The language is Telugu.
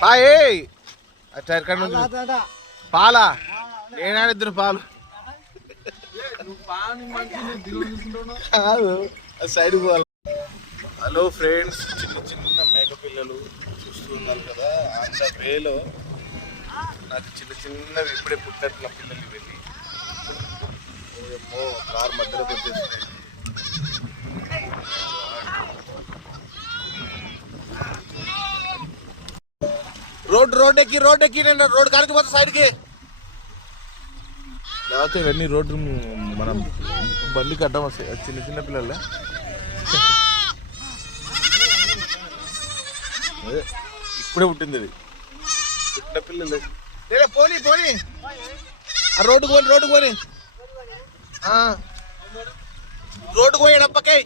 పాయే పాలా నేనాడిద్దరు పాలు సైడ్ పోవాలి. హలో ఫ్రెండ్స్, చిన్న చిన్న మేక పిల్లలు చూస్తున్నారు కదా. అంత వేలో నాకు చిన్న చిన్నవి ఇప్పుడే పుట్టిన పిల్లలు వెళ్ళి ఏమో కార్ మధ్యలో వచ్చేస్తున్నాయి. రోడ్ ఎక్కి నేను రోడ్ కాడికి పోతా సైడ్కి. లేకపోతే ఇవన్నీ రోడ్డు మనం బండికి అడ్డం వస్తాయి. చిన్న చిన్న పిల్లలే అదే ఇప్పుడే పుట్టింది అది. పుట్టిన పిల్లలు పోనీ రోడ్డుకు పోని రోడ్డుకు పోయాడప్పకే